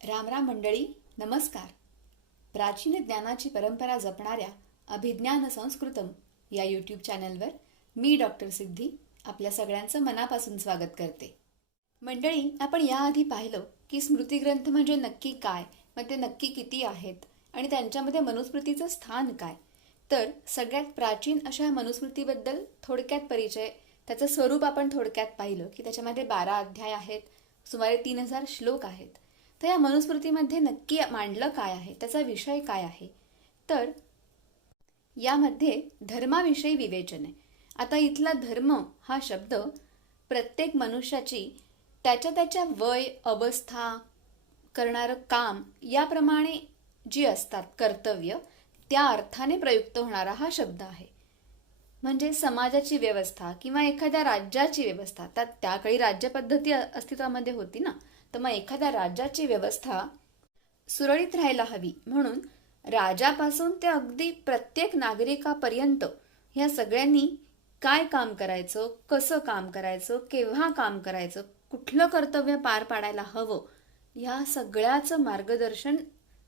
राम राम मंडळी, नमस्कार. प्राचीन ज्ञानाची परंपरा जपणाऱ्या अभिज्ञान संस्कृतम या यूट्यूब चॅनलवर मी डॉक्टर सिद्धी आपल्या सगळ्यांचं मनापासून स्वागत करते. मंडळी, आपण याआधी पाहिलं की स्मृतिग्रंथ म्हणजे नक्की काय, मग ते नक्की किती आहेत आणि त्यांच्यामध्ये मनुस्मृतीचं स्थान काय. तर सगळ्यात प्राचीन अशा मनुस्मृतीबद्दल थोडक्यात परिचय, त्याचं स्वरूप आपण थोडक्यात पाहिलं की त्याच्यामध्ये 12 अध्याय आहेत, सुमारे 3000 श्लोक आहेत. तर या मनुस्मृतीमध्ये नक्की मांडलं काय आहे, त्याचा विषय काय आहे, तर यामध्ये धर्माविषयी विवेचन आहे. आता इथला धर्म हा शब्द प्रत्येक मनुष्याची त्याच्या त्याच्या वय, अवस्था, करणारं काम याप्रमाणे जी असतात कर्तव्य, त्या अर्थाने प्रयुक्त होणारा हा शब्द आहे. म्हणजे समाजाची व्यवस्था किंवा एखाद्या राज्याची व्यवस्था, त्या काळी राज्यपद्धती अस्तित्वामध्ये होती ना, तर मग एखाद्या राज्याची व्यवस्था सुरळीत राहायला हवी म्हणून राजापासून ते अगदी प्रत्येक नागरिकापर्यंत ह्या सगळ्यांनी काय काम करायचं, कसं काम करायचं, केव्हा काम करायचं, कुठलं कर्तव्य पार पाडायला हवं, या सगळ्याचं मार्गदर्शन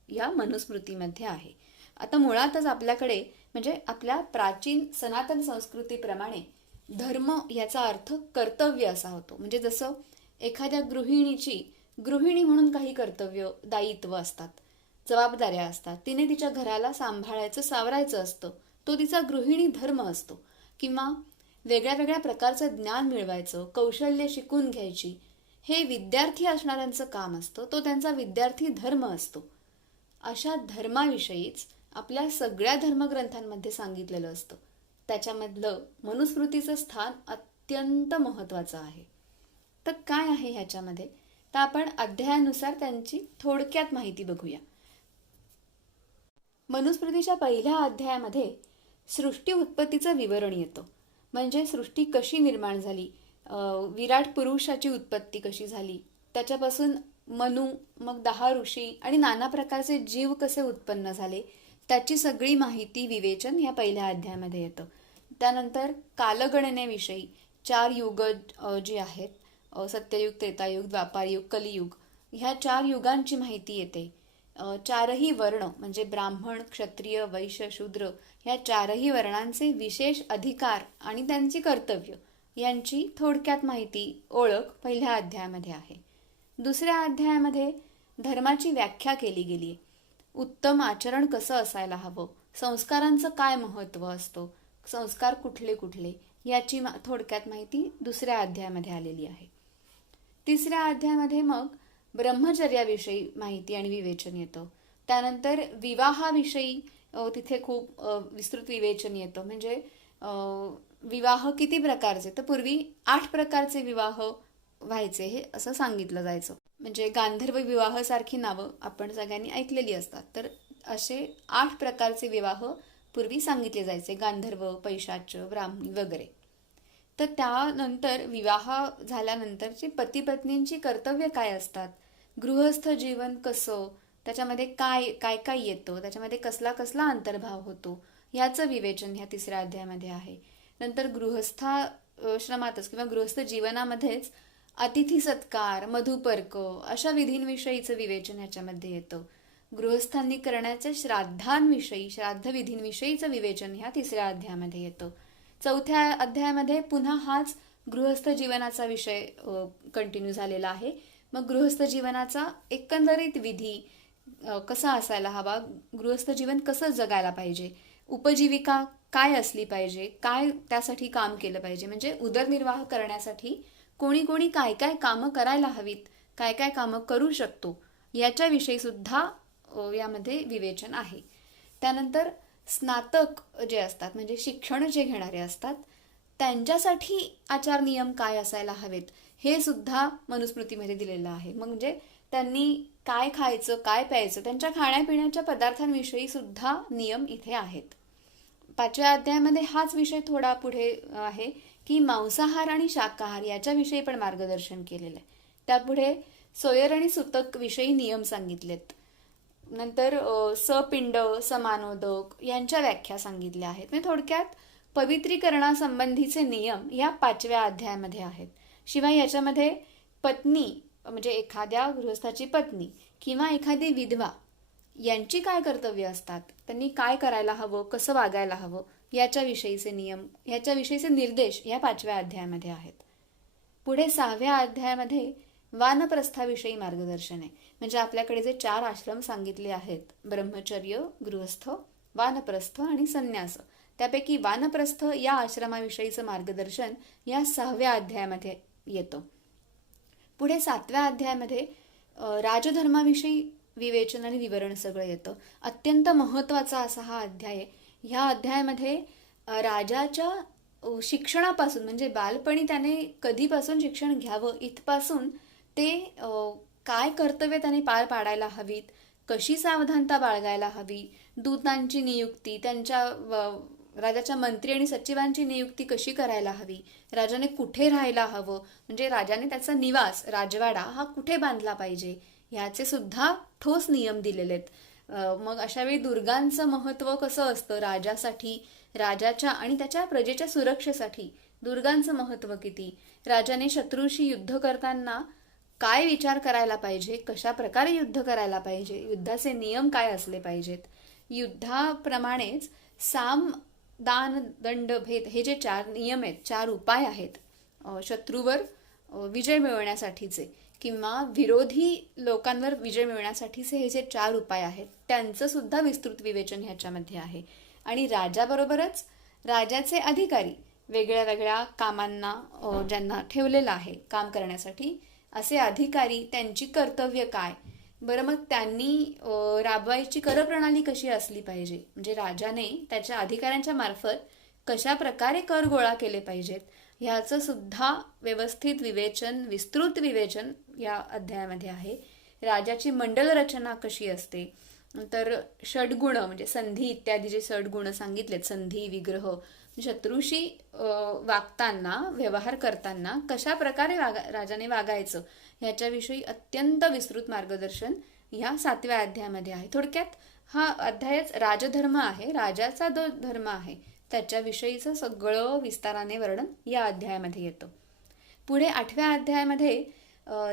या मनुस्मृतीमध्ये आहे. आता मुळातच आपल्याकडे म्हणजे आपल्या प्राचीन सनातन संस्कृतीप्रमाणे धर्म याचा अर्थ कर्तव्य असा होतो. म्हणजे जसं एखाद्या गृहिणी म्हणून काही कर्तव्य, दायित्व असतात, जबाबदाऱ्या असतात. तिने तिच्या घराला सांभाळायचं, सावरायचं असतं, तो तिचा गृहिणी धर्म असतो. किंवा वेगळ्या वेगळ्या प्रकारचं ज्ञान मिळवायचं, कौशल्य शिकून घ्यायची, हे विद्यार्थी असणाऱ्यांचं काम असतं, तो त्यांचा विद्यार्थी धर्म असतो. अशा धर्माविषयीच आपल्या सगळ्या धर्मग्रंथांमध्ये सांगितलेलं असतं. त्याच्यामधलं मनुस्मृतीचं स्थान अत्यंत महत्त्वाचं आहे. तर काय आहे ह्याच्यामध्ये, तर आपण अध्यायानुसार त्यांची थोडक्यात माहिती बघूया. मनुस्मृतीच्या पहिल्या अध्यायामध्ये सृष्टी उत्पत्तीचं विवरण येतं. म्हणजे सृष्टी कशी निर्माण झाली, विराट पुरुषाची उत्पत्ती कशी झाली, त्याच्यापासून मनु, मग 10 ऋषी आणि नाना प्रकारचे जीव कसे उत्पन्न झाले, त्याची सगळी माहिती, विवेचन या पहिल्या अध्यायामध्ये येतं. त्यानंतर कालगणनेविषयी 4 युग जी आहेत, सत्ययुग, त्रेतायुग, द्वापारयुग, कलियुग, ह्या 4 युगांची माहिती येते. 4ही वर्ण म्हणजे ब्राह्मण, क्षत्रिय, वैश्य, शूद्र ह्या 4ही वर्णांचे विशेष अधिकार आणि त्यांची कर्तव्य यांची थोडक्यात माहिती, ओळख पहिल्या अध्यायामध्ये आहे. दुसऱ्या अध्यायामध्ये धर्माची व्याख्या केली गेली आहे. उत्तम आचरण कसं असायला हवं, संस्कारांचं काय महत्त्व असतं, संस्कार कुठले कुठले, याची थोडक्यात माहिती दुसऱ्या अध्यायामध्ये आलेली आहे. तिसऱ्या अध्यायामध्ये मग ब्रह्मचर्याविषयी माहिती आणि विवेचन येतं. त्यानंतर विवाहाविषयी तिथे खूप विस्तृत विवेचन येतं. म्हणजे विवाह किती प्रकारचे, तर पूर्वी 8 प्रकारचे विवाह व्हायचे हे असं सांगितलं जायचं. म्हणजे गांधर्व विवाह सारखी नावं आपण सगळ्यांनी ऐकलेली असतात. तर असे 8 प्रकारचे विवाह पूर्वी सांगितले जायचे, गांधर्व, पैशाच, ब्राह्मणी वगैरे. तर त्यानंतर विवाह झाल्यानंतरची पती पत्नींची कर्तव्य काय असतात, गृहस्थ जीवन कसं, त्याच्यामध्ये काय काय काय येतं, त्याच्यामध्ये कसला कसला अंतर्भाव होतो, याचं विवेचन ह्या तिसऱ्या अध्यायामध्ये आहे. नंतर गृहस्थाश्रमातच किंवा गृहस्थ जीवनामध्येच अतिथी सत्कार, मधुपर्क अशा विधींविषयीचं विवेचन ह्याच्यामध्ये येतं. गृहस्थांनी करण्याच्या श्राद्धांविषयी, श्राद्ध विधींविषयीचं विवेचन ह्या तिसऱ्या अध्यायामध्ये येतं. चौथ्या अध्यायामध्ये पुन्हा हाच गृहस्थ जीवनाचा विषय कंटिन्यू झालेला आहे. मग गृहस्थ जीवनाचा एकंदरीत विधी कसा असायला हवा, गृहस्थ जीवन कसं जगायला पाहिजे, उपजीविका काय असली पाहिजे, काय त्यासाठी काम केलं पाहिजे, म्हणजे उदरनिर्वाह करण्यासाठी कोणी कोणी काय काय कामं करायला हवीत, काय काय कामं करू शकतो, याच्याविषयी सुद्धा यामध्ये विवेचन आहे. त्यानंतर स्नातक जे असतात, म्हणजे शिक्षण जे घेणारे असतात, त्यांच्यासाठी आचार नियम काय असायला हवेत हे सुद्धा मनुस्मृतीमध्ये दिलेलं आहे. म्हणजे त्यांनी काय खायचं, काय प्यायचं, त्यांच्या खाण्यापिण्याच्या पदार्थांविषयी सुद्धा नियम इथे आहेत. 5व्या अध्यायामध्ये हाच विषय थोडा पुढे आहे की मांसाहार आणि शाकाहार याच्याविषयी पण मार्गदर्शन केलेलं आहे. त्यापुढे सोयर आणि सुतक विषयी नियम सांगितलेत. नंतर सपिंड, समानोदक यांच्या व्याख्या सांगितल्या आहेत. म्हणजे थोडक्यात पवित्रीकरणासंबंधीचे नियम या 5व्या अध्यायामध्ये आहेत. शिवाय याच्यामध्ये पत्नी म्हणजे एखाद्या गृहस्थाची पत्नी किंवा एखादी विधवा यांची काय कर्तव्य असतात, त्यांनी काय करायला हवं, कसं वागायला हवं, याच्याविषयीचे नियम, याच्याविषयीचे निर्देश या 5व्या अध्यायामध्ये आहेत. पुढे 6व्या अध्यायामध्ये वानप्रस्थाविषयी मार्गदर्शन आहे. म्हणजे आपल्याकडे जे 4 आश्रम सांगितले आहेत, ब्रह्मचर्य, गृहस्थ, वानप्रस्थ आणि संन्यास, त्यापैकी वानप्रस्थ या आश्रमाविषयीचं मार्गदर्शन या 6व्या अध्यायामध्ये येतं. पुढे 7व्या अध्यायामध्ये राजधर्माविषयी विवेचन आणि विवरण सगळं येतं. अत्यंत महत्त्वाचा असा हा अध्याय आहे. ह्या अध्यायामध्ये राजाच्या शिक्षणापासून, म्हणजे बालपणी त्याने कधीपासून शिक्षण घ्यावं इथपासून ते काय कर्तव्य त्याने पार पाडायला हवीत, कशी सावधानता बाळगायला हवी, दूतांची नियुक्ती, त्यांच्या राजाच्या मंत्री आणि सचिवांची नियुक्ती कशी करायला हवी, राजाने कुठे राहायला हवं, म्हणजे राजाने त्याचा निवास, राजवाडा हा कुठे बांधला पाहिजे, ह्याचे सुद्धा ठोस नियम दिलेले आहेत. मग अशावेळी दुर्गांचं महत्त्व कसं असतं राजासाठी, राजाच्या आणि त्याच्या प्रजेच्या सुरक्षेसाठी दुर्गांचं महत्त्व किती, राजाने शत्रूशी युद्ध करताना काय विचार करायला पाहिजे, कशा प्रकारे युद्ध करायला पाहिजे, युद्धाचे नियम काय असले पाहिजेत, युद्धाप्रमाणेच साम, दान, दंड, भेद हे जे 4 नियम आहेत, 4 उपाय आहेत शत्रूवर विजय मिळवण्यासाठीचे किंवा विरोधी लोकांवर विजय मिळवण्यासाठीचे हे जे 4 उपाय आहेत त्यांचं सुद्धा विस्तृत विवेचन ह्याच्यामध्ये आहे. आणि राजाबरोबरच राजाचे अधिकारी वेगळ्या वेगळ्या कामांना ज्यांना ठेवलेलं आहे काम करण्यासाठी, असे अधिकारी, त्यांची कर्तव्य काय, बरं मग त्यांनी राबवायची करप्रणाली कशी असली पाहिजे, म्हणजे राजाने त्याच्या अधिकाऱ्यांच्या मार्फत कशा प्रकारे कर गोळा केले पाहिजेत, ह्याचं सुद्धा व्यवस्थित विवेचन, विस्तृत विवेचन या अध्यायामध्ये आहे. राजाची मंडल रचना कशी असते, तर षड्गुण म्हणजे संधी इत्यादी जे षड्गुण सांगितलेत, संधी, विग्रह, शत्रूशी वागताना, व्यवहार करताना कशा प्रकारे राजाने वागायचं ह्याच्याविषयी अत्यंत विस्तृत मार्गदर्शन ह्या 7व्या अध्यायामध्ये आहे. थोडक्यात हा अध्यायच राजधर्म आहे, राजाचा जो धर्म आहे त्याच्याविषयीचं सगळं विस्ताराने वर्णन या अध्यायामध्ये येतं. पुढे 8व्या अध्यायामध्ये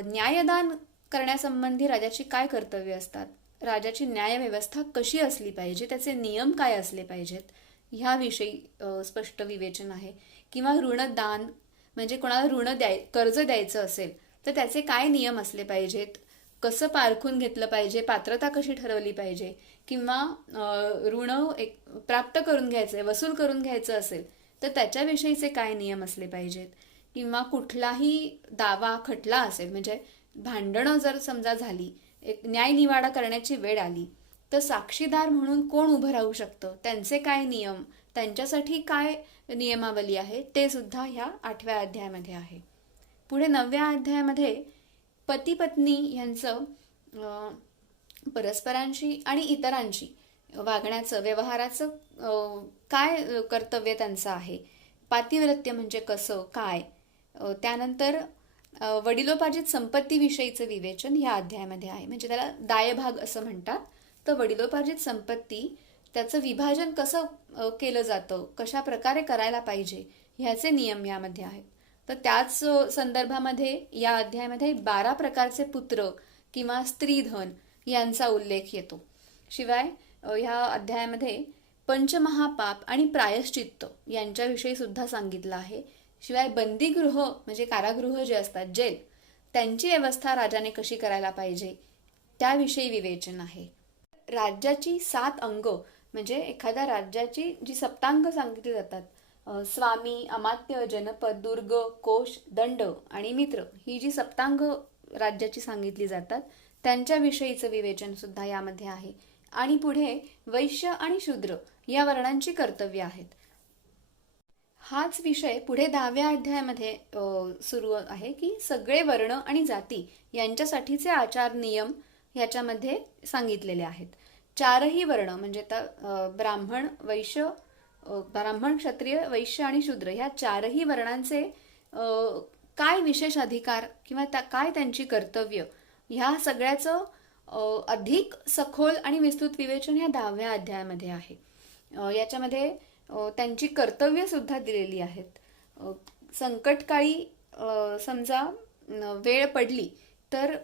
न्यायदान करण्यासंबंधी राजाची काय कर्तव्य असतात, राजाची न्यायव्यवस्था कशी असली पाहिजे, त्याचे नियम काय असले पाहिजेत, ह्याविषयी स्पष्ट विवेचन आहे. किंवा ऋणदान म्हणजे कोणाला कर्ज द्यायचं असेल तर त्याचे काय नियम असले पाहिजेत, कसं पारखून घेतलं पाहिजे, पात्रता कशी ठरवली पाहिजे, किंवा ऋण प्राप्त करून घ्यायचं, वसूल करून घ्यायचं असेल तर त्याच्याविषयीचे काय नियम असले पाहिजेत, किंवा कुठलाही दावा, खटला असेल, म्हणजे भांडणं जर समजा झाली, एक न्यायनिवाडा करण्याची वेळ आली तर साक्षीदार म्हणून कोण उभं राहू शकतं, त्यांचे काय नियम, त्यांच्यासाठी काय नियमावली आहे, ते सुद्धा ह्या 8व्या अध्यायामध्ये आहे. पुढे 9व्या अध्यायामध्ये पती पत्नी यांचं परस्परांशी आणि इतरांशी वागण्याचं, व्यवहाराचं काय कर्तव्य त्यांचं आहे, पातिव्रत्य म्हणजे कसं, काय, त्यानंतर वडिलोपार्जित संपत्तीविषयीचं विवेचन ह्या अध्यायामध्ये आहे. म्हणजे त्याला दायभाग असं म्हणतात. तर वडिलोपार्जित संपत्ती, त्याचं विभाजन कसं केलं जातं, कशा प्रकारे करायला पाहिजे, ह्याचे नियम यामध्ये आहेत. तर त्याच संदर्भामध्ये या अध्यायामध्ये 12 प्रकारचे पुत्र किंवा स्त्रीधन यांचा उल्लेख येतो. शिवाय ह्या अध्यायामध्ये पंचमहापाप आणि प्रायश्चित्त यांच्याविषयी सुद्धा सांगितलं आहे. शिवाय बंदीगृह म्हणजे कारागृह जे असतात, जेल, त्यांची व्यवस्था राजाने कशी करायला पाहिजे त्याविषयी विवेचन आहे. राज्याची 7 अंग म्हणजे एखाद्या राज्याची जी सप्तांग सांगितली जातात, स्वामी, अमात्य, जनपद, दुर्ग, कोश, दंड आणि मित्र, ही जी सप्तांग राज्याची सांगितली जातात त्यांच्याविषयीचं विवेचन सुद्धा यामध्ये आहे. आणि पुढे वैश्य आणि शूद्र या वर्णांची कर्तव्य आहेत. हाच विषय पुढे 10व्या अध्यायामध्ये सुरू आहे की सगळे वर्ण आणि जाती यांच्यासाठीचे आचार नियम ह्याच्यामध्ये सांगितलेले आहेत. 4ही वर्ण म्हणजे ब्राह्मण, वैश्य, ब्राह्मण, क्षत्रिय, वैश्य आणि शूद्र ह्या 4ही वर्णांचे काय विशेष अधिकार किंवा काय त्यांची कर्तव्य, ह्या सगळ्याचं अधिक सखोल आणि विस्तृत विवेचन ह्या 10व्या अध्यायामध्ये आहे. याच्यामध्ये त्यांची कर्तव्य सुद्धा दिलेली आहेत. संकटकाळी समजा वेळ पडली तर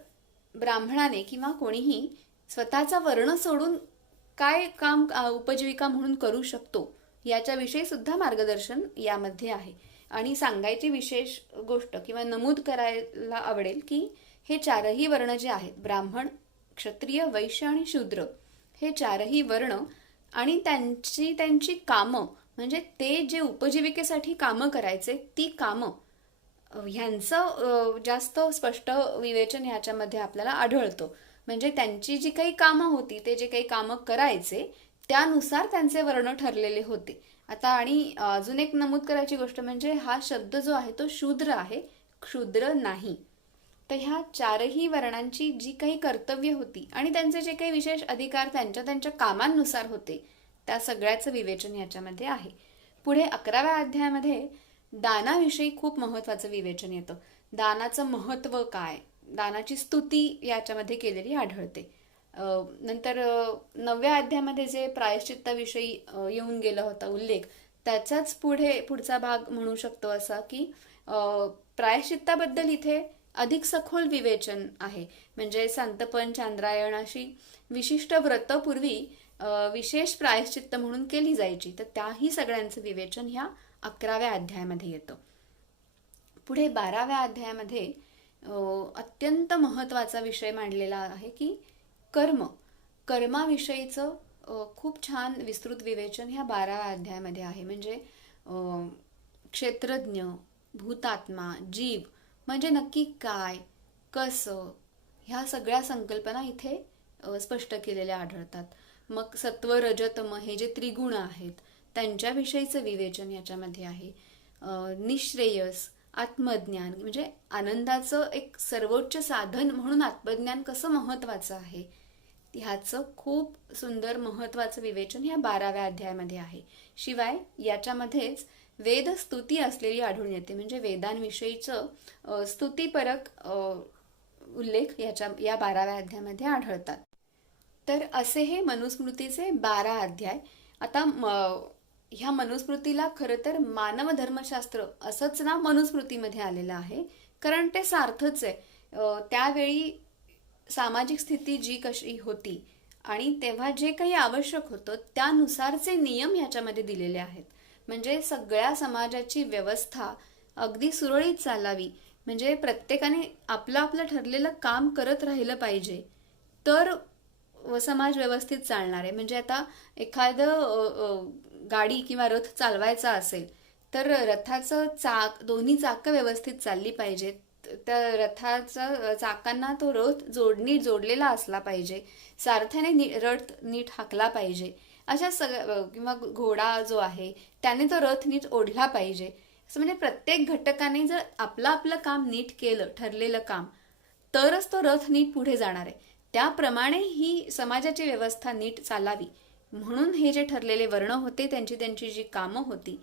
ब्राह्मणाने किंवा कोणीही स्वतःचा वर्ण सोडून काय काम उपजीविका म्हणून करू शकतो याच्याविषयी सुद्धा मार्गदर्शन यामध्ये आहे. आणि सांगायची विशेष गोष्ट किंवा नमूद करायला आवडेल की हे चारही वर्ण जे आहेत, ब्राह्मण, क्षत्रिय, वैश्य आणि शूद्र, हे चारही वर्ण आणि त्यांची कामं, म्हणजे ते जे उपजीविकेसाठी कामं करायचे ती कामं, ह्यांचं जास्त स्पष्ट विवेचन ह्याच्यामध्ये आपल्याला आढळतं. म्हणजे त्यांची जी काही कामं होती, ते जे काही कामं करायचे त्यानुसार त्यांचे वर्ण ठरलेले होते. आता आणि अजून एक नमूद करायची गोष्ट म्हणजे हा शब्द जो आहे तो शूद्र आहे, क्षुद्र नाही. तर ह्या चारही वर्णांची जी काही कर्तव्य होती आणि त्यांचे जे काही विशेष अधिकार त्यांच्या कामांनुसार होते, त्या सगळ्याचं विवेचन याच्यामध्ये आहे. पुढे 11व्या अध्यायामध्ये दानाविषयी खूप महत्वाचं विवेचन येतं. दानाचं महत्व काय, दानाची स्तुती याच्यामध्ये केलेली आढळते. नंतर 9व्या अध्यायामध्ये जे प्रायश्चित्ताविषयी येऊन गेला होता उल्लेख, त्याचाच पुढचा भाग म्हणू शकतो असा की प्रायश्चित्ताबद्दल इथे अधिक सखोल विवेचन आहे. म्हणजे संतपन, चांद्रायण अशी विशिष्ट व्रत पूर्वी विशेष प्रायश्चित्त म्हणून केली जायची, तर त्याही सगळ्यांचं विवेचन ह्या 11व्या अध्यायामध्ये येतं. पुढे 12व्या अध्यायामध्ये अत्यंत महत्वाचा विषय मांडलेला आहे की कर्माविषयीचं खूप छान विस्तृत विवेचन ह्या 12व्या अध्यायामध्ये आहे. म्हणजे क्षेत्रज्ञ, भूतात्मा, जीव म्हणजे नक्की काय, कसं, ह्या सगळ्या संकल्पना इथे स्पष्ट केलेल्या आढळतात. मग सत्व, रज, तम हे जे त्रिगुण आहेत त्यांच्याविषयीचं विवेचन याच्यामध्ये आहे. निःश्रेयस, आत्मज्ञान म्हणजे आनंदाचं एक सर्वोच्च साधन म्हणून आत्मज्ञान कसं महत्वाचं आहे, ह्याचं खूप सुंदर महत्वाचं विवेचन ह्या 12व्या अध्यायामध्ये आहे. शिवाय याच्यामध्येच वेद स्तुती असलेली आढळून येते. म्हणजे वेदांविषयीचं स्तुतीपरक उल्लेख या 12व्या अध्यायामध्ये आढळतात. तर असे हे मनुस्मृतीचे 12 अध्याय. आता ह्या मनुस्मृतीला खरं तर मानव धर्मशास्त्र असंच नाव मनुस्मृतीमध्ये आलेलं आहे, कारण ते सार्थच आहे. त्यावेळी सामाजिक स्थिती जी कशी होती आणि तेव्हा जे काही आवश्यक होतं त्यानुसारचे नियम ह्याच्यामध्ये दिलेले आहेत. म्हणजे सगळ्या समाजाची व्यवस्था अगदी सुरळीत चालावी, म्हणजे प्रत्येकाने आपलं आपलं ठरलेलं काम करत राहिलं पाहिजे, तर समाज व्यवस्थित चालणार आहे. म्हणजे आता एखादं गाडी किंवा रथ चालवायचा असेल तर रथाचं दोन्ही चाकं व्यवस्थित चालली पाहिजेत, त्या रथाचा चाकांना तो रथ जोडलेला असला पाहिजे, सारथ्याने रथ नीट हाकला पाहिजे, अशा किंवा घोडा जो आहे त्याने तो रथ नीट ओढला पाहिजे. असं म्हणजे प्रत्येक घटकाने जर आपलं काम नीट केलं, ठरलेलं काम, तरच तो रथ नीट पुढे जाणार आहे. त्याप्रमाणे ही समाजाची व्यवस्था नीट चालावी म्हणून हे जे ठरलेले वर्ण होते, त्यांची जी कामं होती,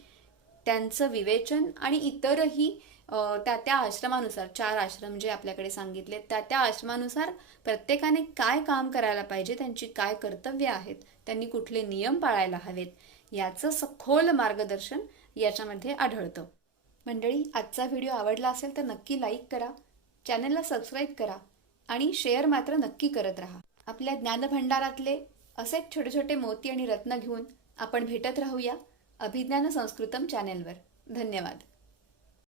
त्यांचं विवेचन आणि इतरही त्या आश्रमानुसार, 4 आश्रम जे आपल्याकडे सांगितले, त्या आश्रमानुसार प्रत्येकाने काय काम करायला पाहिजे, त्यांची काय कर्तव्य आहेत, त्यांनी कुठले नियम पाळायला हवेत, याचं सखोल मार्गदर्शन याच्यामध्ये आढळतं. मंडळी, आजचा व्हिडिओ आवडला असेल तर नक्की लाईक करा, चॅनलला सबस्क्राईब करा आणि शेअर मात्र नक्की करत राहा. आपल्या ज्ञानभंडारातले असेच छोटे छोटे मोती आणि रत्न घेऊन आपण भेटत राहूया अभिज्ञान संस्कृतम चॅनेलवर. धन्यवाद.